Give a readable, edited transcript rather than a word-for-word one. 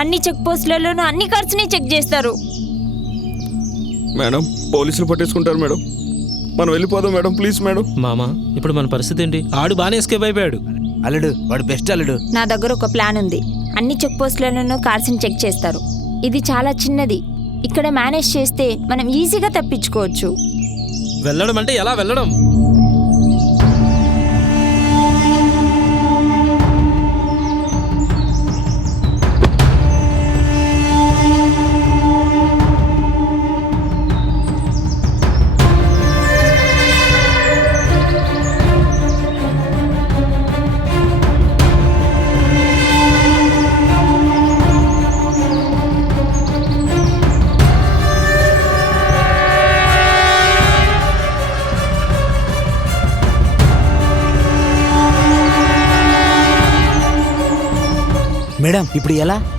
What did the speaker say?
అన్ని చెక్ పోస్టులలోనూ అన్ని కార్స్ని చెక్ చేస్తారు. మేడం పోలీసులు పట్టేసుకుంటారు మేడం. మనం వెళ్ళిపోదాం మేడం, ప్లీజ్ మేడం. మామా ఇప్పుడు మన పరిస్థితి ఏంటి? ఆడు బాగానే ఎస్కేప్ అయిపోయాడు. అల్లుడు వాడు బెస్ట్ అల్లుడు. నా దగ్గర ఒక ప్లాన్ ఉంది. అన్ని చెక్ పోస్టులలోనూ కార్స్ని చెక్ చేస్తారు. ఇది చాలా చిన్నది. ఇక్కడ మేనేజ్ చేస్తే మనం ఈజీగా తప్పించుకోవచ్చు. వెళ్ళడం అంటే ఎలా వెళ్ళడం? మేడం ఇప్పుడు ఎలా?